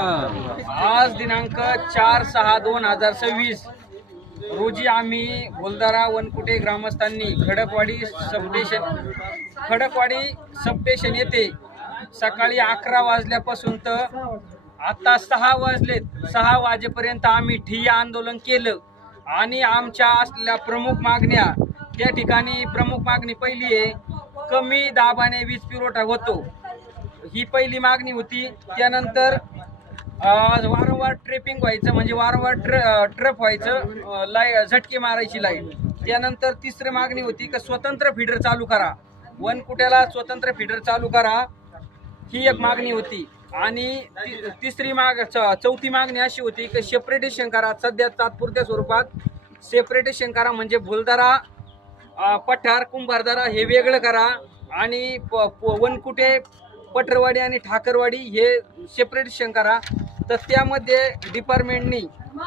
आज दिनांक 4/6/2026 रोजी आम्ही भोलदारा वनकुटे ग्रामस्थांनी खडकवाडी सबस्टेशन येथे सकाळी 11 वाजल्यापासून तर आता 6 वाजलेत, 6 वाजेपर्यंत आम्ही ठिय्या आंदोलन केलं आणि आमच्या असलेल्या प्रमुख मागण्या त्या ठिकाणी प्रमुख मागणी पहिली आहे, कमी दाबाने वीज पुरवठा होतो, ही पहिली मागणी होती। त्यानंतर वारंवार ट्रेपिंग व्हायचं, म्हणजे वारंवार ट्रप व्हायचं, झटके मारायची लाईट। त्यानंतर तिसरी मागणी होती की स्वतंत्र फीडर चालू करा, वनकुट्याला स्वतंत्र फीडर चालू करा, ही एक मागणी होती। आणि चौथी मागणी अशी होती की सेपरेटेशन करा, सध्या तात्पुरत्या स्वरूपात सेपरेटेशन करा, म्हणजे भोलदारा पठार कुंभारदारा हे वेगळं करा आणि वनकुटे पटरवाडी आणि ठाकरवाडी हे सेपरेटेशन करा। तर त्यामध्ये डिपार्टमेंटनी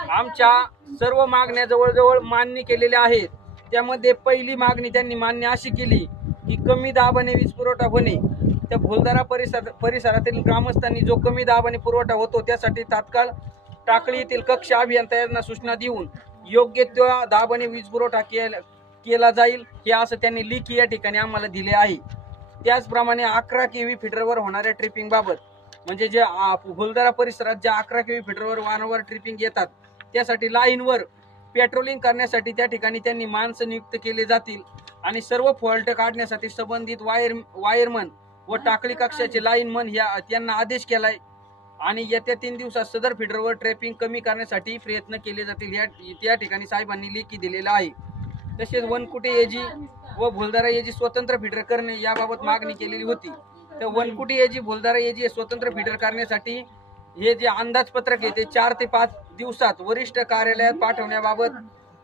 आमच्या सर्व मागण्या जवळजवळ मान्य केलेल्या आहेत। त्यामध्ये पहिली मागणी त्यांनी मान्य अशी केली की कमी दाबाने वीज पुरवठा होणे, त्या भोलदारा परिसरातील ग्रामस्थांनी जो कमी दाबाने पुरवठा होतो त्यासाठी तात्काळ टाकळी येथील कक्ष अभियंता यांना सूचना देऊन योग्य त्या दाबाने वीज पुरवठा केला जाईल, हे असं त्यांनी लेखी या ठिकाणी आम्हाला दिले आहे। त्याचप्रमाणे 11 केव्ही फीडरवर होणाऱ्या ट्रिपिंग बाबत, म्हणजे जे भोलदारा परिसरात ज्या 11 केव्ही फीडरवर वारंवार ट्रिपिंग येतात त्यासाठी लाईनवर पेट्रोलिंग करण्यासाठी त्या ठिकाणी त्यांनी माणसं नियुक्त केले जातील आणि सर्व फॉल्ट काढण्यासाठी संबंधित वायरमन व टाकळी कक्षाचे लाईनमन यांना आदेश केलाय आणि येत्या 3 दिवसात सदर फीडरवर ट्रॅपिंग कमी करण्यासाठी प्रयत्न केले जातील, या ठिकाणी साहेबांनी लेखी दिलेला आहे। तसेच वनकुटे एजी व भोलदारा एजी स्वतंत्र फीडर करणे याबाबत मागणी केलेली होती। तर वनकुटे एजी भोलदारा एजी स्वतंत्र फीडर करण्यासाठी हे जे अंदाजपत्रक आहे ते 4 ते 5 दिवसात वरिष्ठ कार्यालयात पाठवण्याबाबत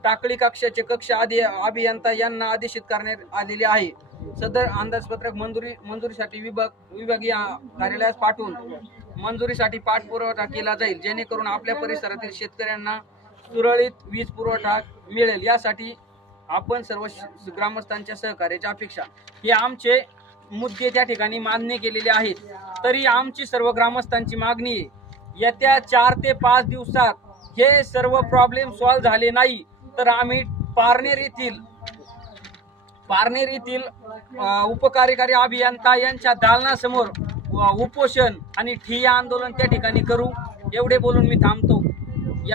टाकळी कक्षाचे कक्ष अभियंता यांना आदेशित करण्यात आलेले आहे। सदर अंदाजपत्रक मंजुरीसाठी विभागीय कार्यालयात पाठवून मंजुरीसाठी पाठपुरावा केला जाईल, जेणेकरून आपल्या परिसरातील शेतकऱ्यांना सुरळीत वीज पुरवठा मिळेल। यासाठी आपण सर्व ग्रामस्थांच्या सहकार्याची अपेक्षा, हे आमचे मुद्दे त्या ठिकाणी मान्य केलेले आहेत। तरी आमची सर्व ग्रामस्थांची मागणी आहे, येत्या 4 ते 5 दिवसात हे सर्व प्रॉब्लेम सॉल्व्ह झाले नाही तर आम्ही पारनेर येथील उपकार्यकारी अभियंता यांच्या दालनासमोर उपोषण आणि ठिय्या आंदोलन त्या ठिकाणी करू। एवढे बोलून मी थांबतो।